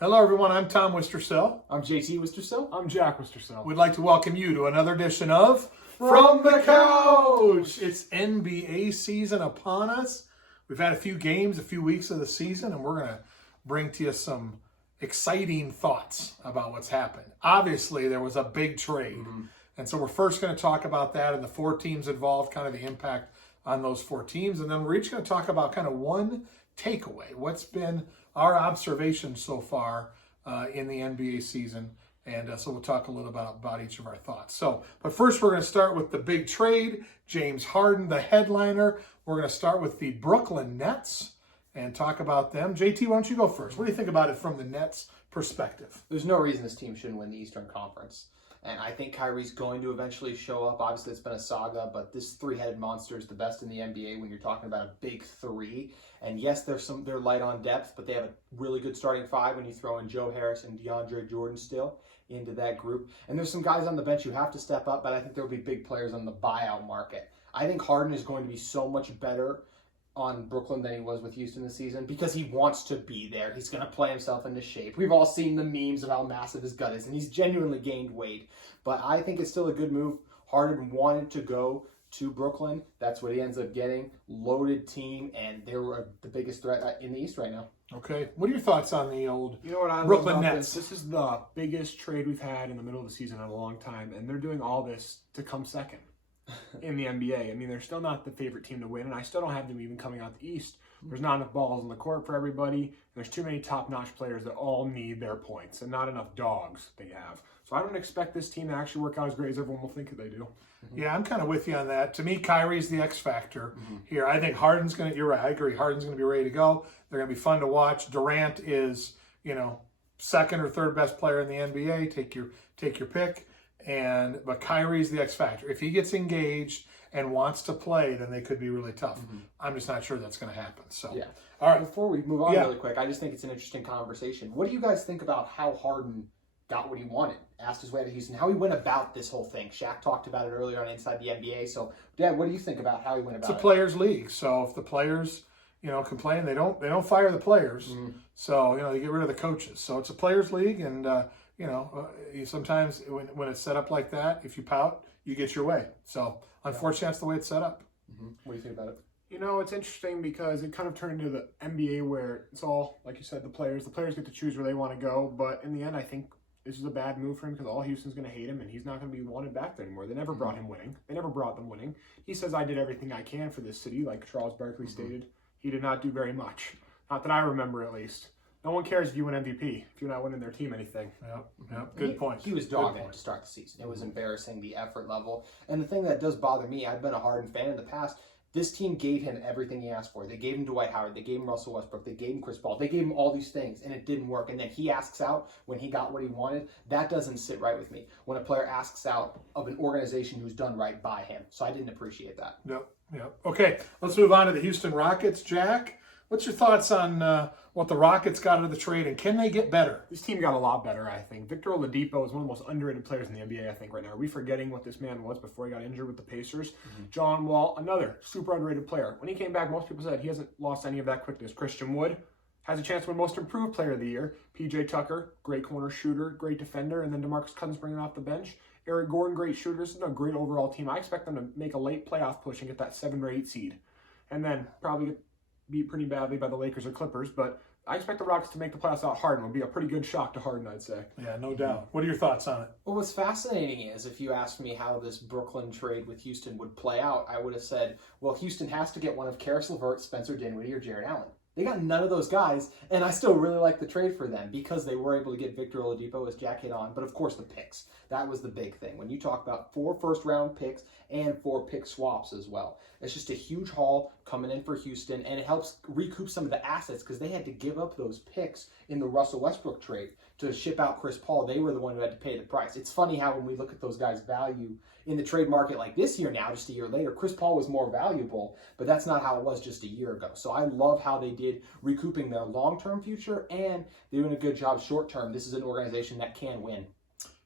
Hello, everyone. I'm Tom Wistrcill. I'm JT Wistrcill. I'm Jack Wistrcill. We'd like to welcome you to another edition of From the Couch. It's NBA season upon us. We've had a few games, a few weeks of the season, and we're going to bring to you some exciting thoughts about what's happened. Obviously, there was a big trade. And so we're first going to talk about that and the four teams involved, kind of the impact on those four teams. And then we're each going to talk about kind of one takeaway. What's been our observations so far in the NBA season. And so we'll talk a little about each of our thoughts. But first we're going to start with the big trade. James Harden, the headliner. We're going to start with the Brooklyn Nets and talk about them. JT, why don't you go first? What do you think about it from the Nets' perspective? There's no reason this team shouldn't win the Eastern Conference. And I think Kyrie's going to eventually show up. Obviously, it's been a saga, but this three-headed monster is the best in the NBA when you're talking about a big three. And yes, they're light on depth, but they have a really good starting five when you throw in Joe Harris and DeAndre Jordan still into that group. And there's some guys on the bench who have to step up, but I think there will be big players on the buyout market. I think Harden is going to be so much better on Brooklyn than he was with Houston this season because he wants to be there. He's going to play himself into shape. We've all seen the memes of how massive his gut is, and he's genuinely gained weight. But I think it's still a good move. Harden wanted to go to Brooklyn. That's what he ends up getting. Loaded team, and they were the biggest threat in the East right now. Okay. What are your thoughts on the old what Brooklyn love about Nets? This is the biggest trade we've had in the middle of the season in a long time, and they're doing all this to come second in the NBA. I mean, they're still not the favorite team to win, and I still don't have them even coming out the East. There's not enough balls on the court for everybody. And there's too many top-notch players that all need their points, and not enough dogs they have. So I don't expect this team to actually work out as great as everyone will think that they do. Yeah, I'm kind of with you on that. To me, Kyrie's the X factor here. I think Harden's going to, you're right, I agree. Harden's going to be ready to go. They're going to be fun to watch. Durant is, second or third best player in the NBA. Take your pick. But Kyrie's the X factor. If he gets engaged and wants to play, then they could be really tough. I'm just not sure that's going to happen. So, Yeah. all right. Before we move on really quick, I just think it's an interesting conversation. What do you guys think about how Harden got what he wanted, asked his way to Houston, how he went about this whole thing? Shaq talked about it earlier on Inside the NBA. So, Dad, what do you think about how he went about it? It's a players' league. So if the players, complain, they don't fire the players. So, they get rid of the coaches. So it's a players' league, and sometimes when it's set up like that, if you pout, you get your way. So unfortunately, that's the way it's set up. What do you think about it? It's interesting because it kind of turned into the NBA where it's all, like you said, the players get to choose where they want to go. But in the end, I think this is a bad move for him because all Houston's going to hate him and he's not going to be wanted back there anymore. They never brought him winning. They never brought them winning. He says, I did everything I can for this city, like Charles Barkley stated. He did not do very much. Not that I remember, at least. No one cares if you win MVP, if you're not winning their team anything. Yep. Good point. He was dogged to start the season. It was embarrassing, the effort level. And the thing that does bother me, I've been a Harden fan in the past, this team gave him everything he asked for. They gave him Dwight Howard. They gave him Russell Westbrook. They gave him Chris Paul. They gave him all these things, and it didn't work. And then he asks out when he got what he wanted. That doesn't sit right with me. When a player asks out of an organization who's done right by him. So I didn't appreciate that. Yep. Okay, let's move on to the Houston Rockets. Jack, what's your thoughts on what the Rockets got out of the trade, and can they get better? This team got a lot better, I think. Victor Oladipo is one of the most underrated players in the NBA, I think, right now. Are we forgetting what this man was before he got injured with the Pacers? John Wall, another super underrated player. When he came back, most people said he hasn't lost any of that quickness. Christian Wood has a chance to win Most Improved Player of the Year. PJ Tucker, great corner shooter, great defender, and then DeMarcus Cousins bringing off the bench. Eric Gordon, great shooter. This is a great overall team. I expect them to make a late playoff push and get that 7 or 8 seed. And then probably get beat pretty badly by the Lakers or Clippers, but I expect the Rockets to make the playoffs out Harden. It would be a pretty good shock to Harden, I'd say. Yeah, no doubt. What are your thoughts on it? Well, what's fascinating is if you asked me how this Brooklyn trade with Houston would play out, I would have said, well, Houston has to get one of Karis LeVert, Spencer Dinwiddie, or Jared Allen. They got none of those guys, and I still really like the trade for them because they were able to get Victor Oladipo, as Jack hit on, but of course the picks. That was the big thing. When you talk about 4 first-round picks and 4 pick swaps as well. It's just a huge haul coming in for Houston, and it helps recoup some of the assets because they had to give up those picks in the Russell Westbrook trade to ship out Chris Paul. They were the one who had to pay the price. It's funny how when we look at those guys' value in the trade market like this year now, just a year later, Chris Paul was more valuable, but that's not how it was just a year ago. So I love how they did recouping their long-term future, and they're doing a good job short-term. This is an organization that can win.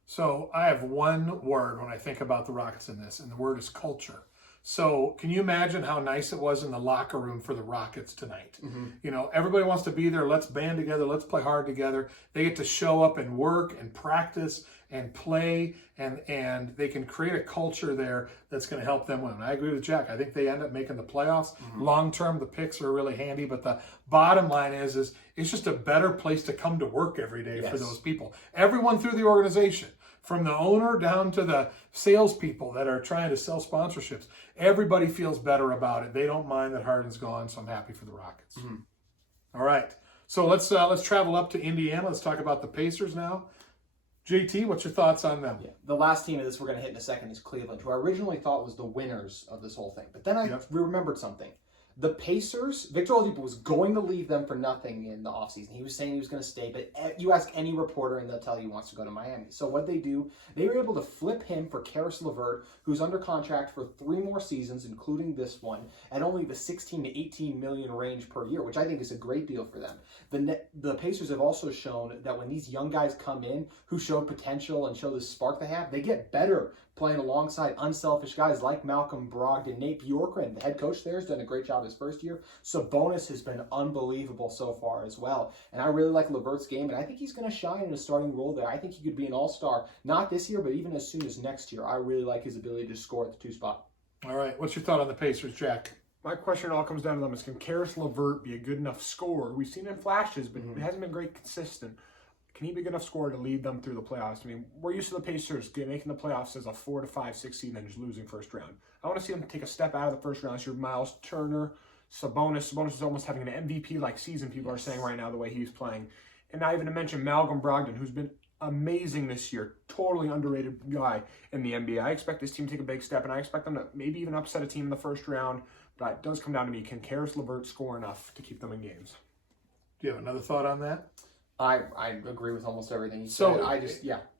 So I have one word when I think about the Rockets in this, and the word is culture. So can you imagine how nice it was in the locker room for the Rockets tonight? You know, everybody wants to be there. Let's band together. Let's play hard together. They get to show up and work and practice and play, and they can create a culture there that's going to help them win. I agree with Jack. I think they end up making the playoffs. Long term, the picks are really handy, but the bottom line is it's just a better place to come to work every day for those people. Everyone through the organization, from the owner down to the salespeople that are trying to sell sponsorships, everybody feels better about it. They don't mind that Harden's gone, so I'm happy for the Rockets. All right, so let's travel up to Indiana. Let's talk about the Pacers now. JT, what's your thoughts on them? Yeah. The last team of this we're going to hit in a second is Cleveland, who I originally thought was the winners of this whole thing. But then I remembered something. The Pacers, Victor Oladipo was going to leave them for nothing in the offseason. He was saying he was going to stay, but you ask any reporter and they'll tell you he wants to go to Miami. So what they do, they were able to flip him for Caris LeVert, who's under contract for 3 more seasons, including this one, at only the 16 to 18 million range per year, which I think is a great deal for them. The Pacers have also shown that when these young guys come in who show potential and show the spark they have, they get better playing alongside unselfish guys like Malcolm Brogdon. Nate Bjorkgren, the head coach there, has done a great job his first year. Sabonis has been unbelievable so far as well. And I really like LeVert's game, and I think he's going to shine in a starting role there. I think he could be an all-star, not this year, but even as soon as next year. I really like his ability to score at the 2 spot. All right, what's your thought on the Pacers, Jack? My question all comes down to them is, can Caris LeVert be a good enough scorer? We've seen it in flashes, but it hasn't been great consistent. Can he be a good enough scorer to lead them through the playoffs? I mean, we're used to the Pacers making the playoffs as a 4 to 5, 6 seed and then just losing first round. I want to see them take a step out of the first round. This year, Miles Turner, Sabonis. Sabonis is almost having an MVP-like season, people are saying right now, the way he's playing. And not even to mention Malcolm Brogdon, who's been amazing this year. Totally underrated guy in the NBA. I expect this team to take a big step, and I expect them to maybe even upset a team in the first round. But it does come down to me. Can Caris LeVert score enough to keep them in games? Do you have another thought on that? I agree with almost everything you said.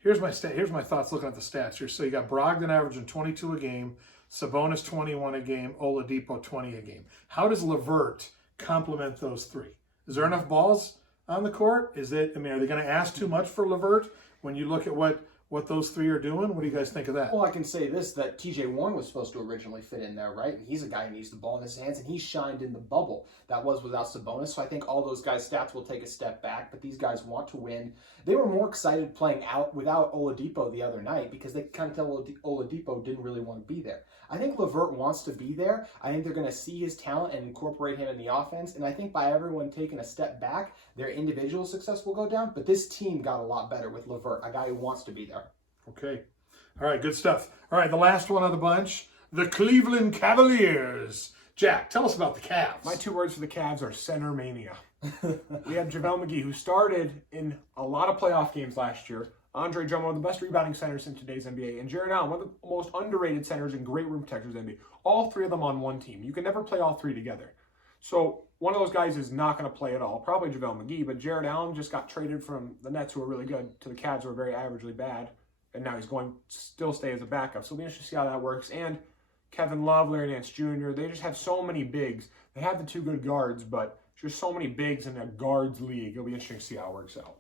Here's my thoughts looking at the stats here. So you got Brogdon averaging 22 a game, Sabonis 21 a game, Oladipo 20 a game. How does LeVert complement those 3? Is there enough balls on the court? Are they going to ask too much for LeVert when you look at what those 3 are doing? What do you guys think of that? Well, I can say this, that TJ Warren was supposed to originally fit in there, right? And he's a guy who needs the ball in his hands, and he shined in the bubble. That was without Sabonis, so I think all those guys' stats will take a step back, but these guys want to win. They were more excited playing out without Oladipo the other night because they kind of tell Oladipo didn't really want to be there. I think LeVert wants to be there. I think they're going to see his talent and incorporate him in the offense, and I think by everyone taking a step back, their individual success will go down, but this team got a lot better with LeVert, a guy who wants to be there. Okay. All right, good stuff. All right, the last one of the bunch, the Cleveland Cavaliers. Jack, tell us about the Cavs. My 2 words for the Cavs are center mania. We have JaVale McGee, who started in a lot of playoff games last year. Andre Drummond, one of the best rebounding centers in today's NBA. And Jarrett Allen, one of the most underrated centers and great rim protectors in the NBA. All 3 of them on one team. You can never play all 3 together. So one of those guys is not going to play at all. Probably JaVale McGee, but Jarrett Allen just got traded from the Nets, who are really good, to the Cavs, who are very averagely bad. And now he's going to still stay as a backup. So it'll be interesting to see how that works. And Kevin Love, Larry Nance Jr., they just have so many bigs. They have the 2 good guards, but there's so many bigs in a guards league. It'll be interesting to see how it works out.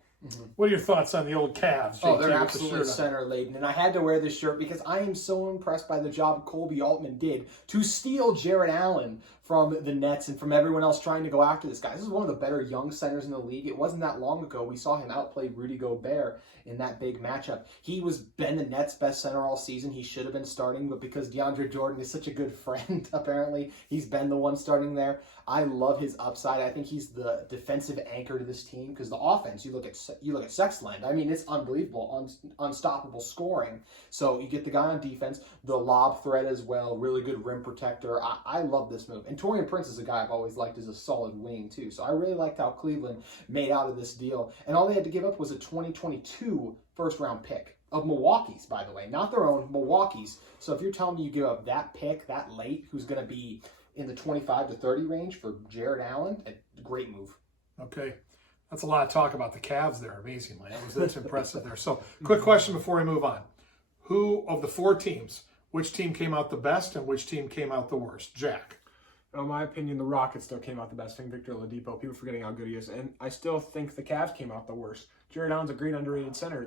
What are your thoughts on the old Cavs? Oh, they're absolutely center-laden. And I had to wear this shirt because I am so impressed by the job Colby Altman did to steal Jarrett Allen from the Nets and from everyone else trying to go after this guy. This is one of the better young centers in the league. It wasn't that long ago we saw him outplay Rudy Gobert in that big matchup. He was been the Nets' best center all season. He should have been starting, but because DeAndre Jordan is such a good friend, apparently, he's been the one starting there. I love his upside. I think he's the defensive anchor to this team because the offense, you look at Sexland. I mean, it's unbelievable, unstoppable scoring. So you get the guy on defense, the lob threat as well, really good rim protector. I love this move. And Taurean Prince is a guy I've always liked as a solid wing too. So I really liked how Cleveland made out of this deal. And all they had to give up was a 2022 first-round pick of Milwaukee's, by the way, not their own, Milwaukee's. So if you're telling me you give up that pick that late, who's going to be in the 25 to 30 range for Jarrett Allen, a great move. Okay. That's a lot of talk about the Cavs there, amazingly. That's impressive there. So, quick question before we move on. Who of the 4 teams, which team came out the best and which team came out the worst? Jack. In my opinion, the Rockets still came out the best. I think Victor Oladipo, people forgetting how good he is. And I still think the Cavs came out the worst. Jarrett Allen's a great underrated center.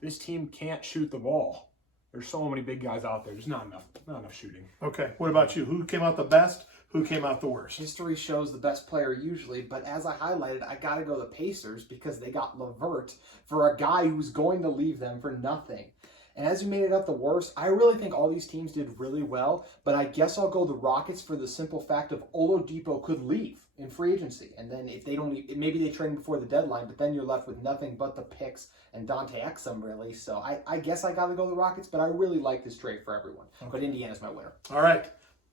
This team can't shoot the ball. There's so many big guys out there. There's not enough shooting. Okay. What about you? Who came out the best? Who came out the worst? History shows the best player usually, but as I highlighted, I got to go the Pacers because they got LeVert for a guy who's going to leave them for nothing. And as you made it up the worst, I really think all these teams did really well, but I guess I'll go the Rockets for the simple fact of Oladipo could leave in free agency. And then if they don't, maybe they trade him before the deadline, but then you're left with nothing but the picks and Dante Exum, really. So I guess I got to go the Rockets, but I really like this trade for everyone. Okay. But Indiana's my winner. All right.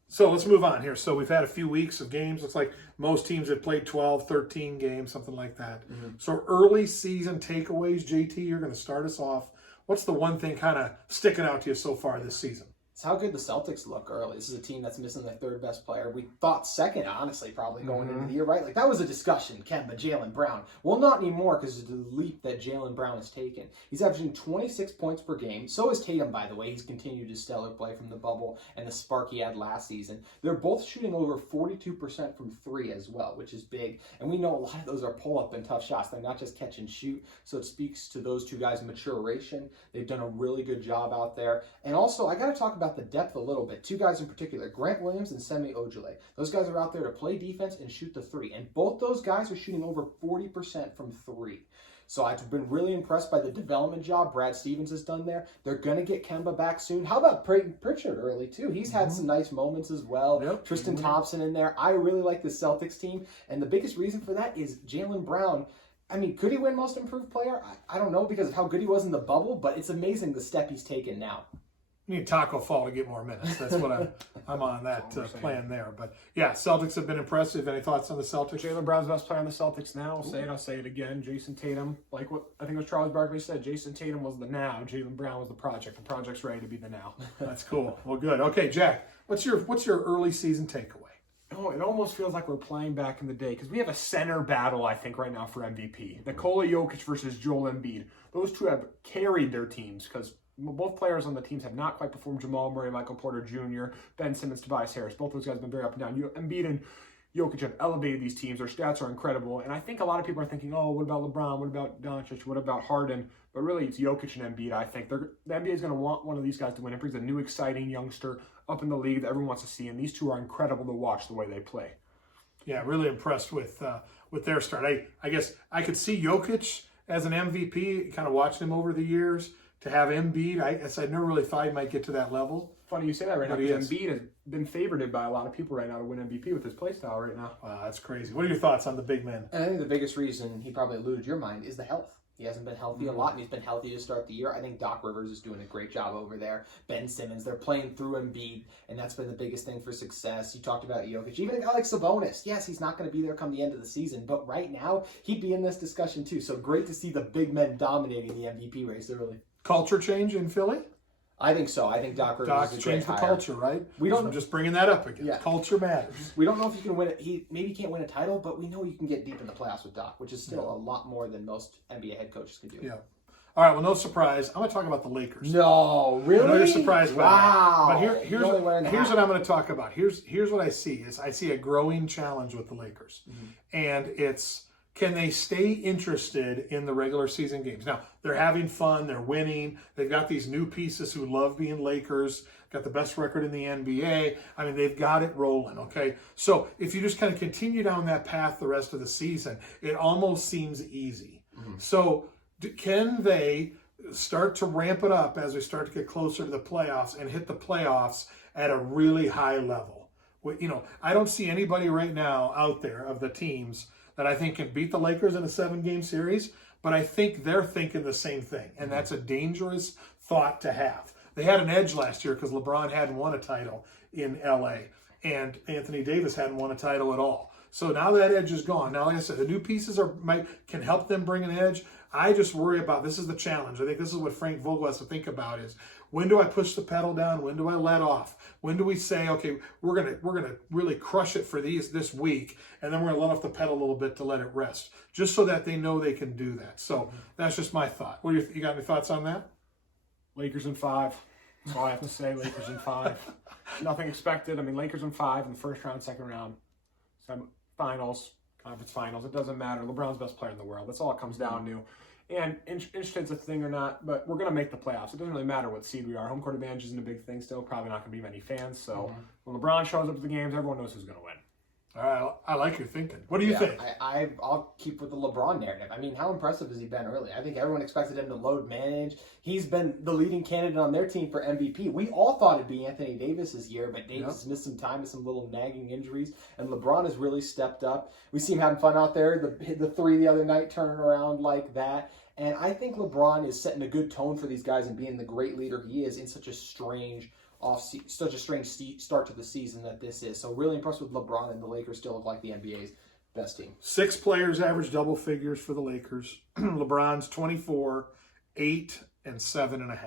So let's move on here. So we've had a few weeks of games. Looks like most teams have played 12, 13 games, something like that. Mm-hmm. So early season takeaways, JT, you're going to start us off. What's the one thing kind of sticking out to you so far this season? It's how good the Celtics look early. This is a team that's missing their third best player. We thought second, honestly, probably going into the year, right? Like that was a discussion, Kemba, Jaylen Brown. Well, not anymore because of the leap that Jaylen Brown has taken. He's averaging 26 points per game. So is Tatum, by the way. He's continued his stellar play from the bubble and the spark he had last season. They're both shooting over 42% from three as well, which is big. And we know a lot of those are pull-up and tough shots. They're not just catch and shoot. So it speaks to those two guys' maturation. They've done a really good job out there. And also, I got to talk about the depth a little bit. Two guys in particular, Grant Williams and Semi Ojeleye. Those guys are out there to play defense and shoot the three. And both those guys are shooting over 40% from three. So I've been really impressed by the development job Brad Stevens has done there. They're going to get Kemba back soon. How about Peyton Pritchard early, too? He's had some nice moments as well. Yep. Tristan Thompson in there. I really like the Celtics team. And the biggest reason for that is Jaylen Brown. I mean, could he win Most Improved Player? I don't know because of how good he was in the bubble, but it's amazing the step he's taken now. You need Taco Fall to get more minutes. That's what I'm on that plan there. But yeah, Celtics have been impressive. Any thoughts on the Celtics? Jaylen Brown's the best player on the Celtics now. I'll say it again. Jason Tatum, like what I think it was Charles Barkley said, Jason Tatum was the now. Jaylen Brown was the project. The project's ready to be the now. That's cool. Well, good. Okay, Jack, what's your early season takeaway? Oh, it almost feels like we're playing back in the day because we have a center battle, I think, right now for MVP. Nikola Jokic versus Joel Embiid. Those two have carried their teams because both players on the teams have not quite performed. Jamal Murray, Michael Porter Jr., Ben Simmons, Tobias Harris. Both those guys have been very up and down. Embiid and Jokic have elevated these teams. Their stats are incredible. And I think a lot of people are thinking, oh, what about LeBron? What about Doncic? What about Harden? But really, it's Jokic and Embiid, I think. The NBA is going to want one of these guys to win. It brings a new, exciting youngster up in the league that everyone wants to see. And these two are incredible to watch the way they play. Yeah, really impressed with their start. I guess I could see Jokic as an MVP, kind of watching him over the years. To have Embiid, I never really thought he might get to that level. Funny you say that right now, because Embiid has been favored by a lot of people right now to win MVP with his play style right now. Wow, that's crazy. What are your thoughts on the big men? And I think the biggest reason he probably eluded your mind is the health. He hasn't been healthy a lot, and he's been healthy to start the year. I think Doc Rivers is doing a great job over there. Ben Simmons, they're playing through Embiid, and that's been the biggest thing for success. You talked about Jokic. Even a guy like Sabonis. Yes, he's not going to be there come the end of the season, but right now, he'd be in this discussion too. So great to see the big men dominating the MVP race early. Culture change in Philly? I think so. I think Doc Rivers is a great changed the hire. culture, right? I'm just bringing that up again. Yeah. Culture matters. We don't know if he can win it. He maybe can't win a title, but we know you can get deep in the playoffs with Doc, which is still a lot more than most NBA head coaches can do. Yeah. All right. Well, no surprise. I'm going to talk about the Lakers. No, really? I know you're surprised by that. But here's what I'm going to talk about. Here's what I see is I see a growing challenge with the Lakers, and it's. Can they stay interested in the regular season games? Now, they're having fun. They're winning. They've got these new pieces who love being Lakers, got the best record in the NBA. I mean, they've got it rolling, okay? So if you just kind of continue down that path the rest of the season, it almost seems easy. So can they start to ramp it up as we start to get closer to the playoffs and hit the playoffs at a really high level? I don't see anybody right now out there of the teams that I think can beat the Lakers in a 7-game series, but I think they're thinking the same thing, and that's a dangerous thought to have. They had an edge last year because LeBron hadn't won a title in LA, and Anthony Davis hadn't won a title at all. So now that edge is gone. Now, like I said, the new pieces can help them bring an edge. I just worry about, this is the challenge. I think this is what Frank Vogel has to think about is, when do I push the pedal down? When do I let off? When do we say, okay, we're gonna really crush it for this week, and then we're gonna let off the pedal a little bit to let it rest, just so that they know they can do that. So that's just my thought. You got any thoughts on that? Lakers in 5. That's all I have to say. Lakers in 5. Nothing expected. I mean, Lakers in 5 in the first round, second round, finals, conference finals. It doesn't matter. LeBron's the best player in the world. That's all it comes down to. And interested's a thing or not, but we're going to make the playoffs. It doesn't really matter what seed we are. Home court advantage isn't a big thing still. Probably not going to be many fans. So when LeBron shows up to the games, everyone knows who's going to win. All right, I like your thinking. What do you think? I'll keep with the LeBron narrative. I mean, how impressive has he been early? I think everyone expected him to load manage. He's been the leading candidate on their team for MVP. We all thought it'd be Anthony Davis this year, but Davis missed some time with some little nagging injuries, and LeBron has really stepped up. We see him having fun out there. The three the other night turning around like that. And I think LeBron is setting a good tone for these guys and being the great leader he is in such a strange start to the season that this is. So really impressed with LeBron, and the Lakers still look like the NBA's best team. 6 players average double figures for the Lakers. LeBron's 24, 8, and 7.5.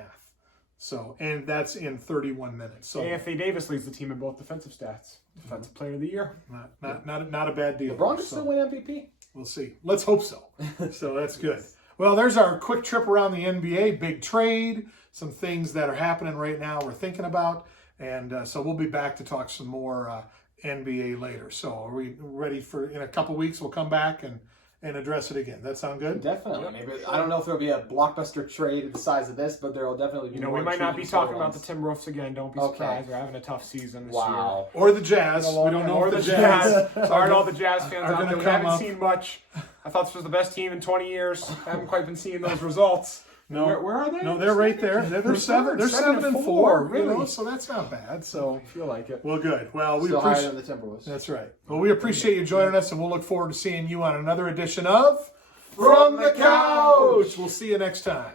So, and that's in 31 minutes. So Anthony Davis leads the team in both defensive stats. Defensive Player of the Year. Not a bad deal. LeBron could still win MVP. We'll see. Let's hope so. So that's good. Well, there's our quick trip around the NBA. Big trade, some things that are happening right now we're thinking about. And so we'll be back to talk some more NBA later. So are we ready for, in a couple weeks, we'll come back and address it again. That sound good? Definitely. Maybe I don't know if there'll be a blockbuster trade the size of this, but there will definitely be we might not be talking about the Timberwolves again. Don't be surprised. They're having a tough season this year. Or the Jazz. We don't know if the Jazz. Sorry to all the Jazz fans out there. We haven't up. seen much. I thought this was the best team in 20 years. Haven't quite been seeing those results. No, where are they? No, they're right there. They're 7. They're 7-4. Really? So that's not bad. So I feel like it. Well, good. Well, we Still higher appreciate than the Timberwolves. That's right. Well, we appreciate you joining us, and we'll look forward to seeing you on another edition of From the Couch. We'll see you next time.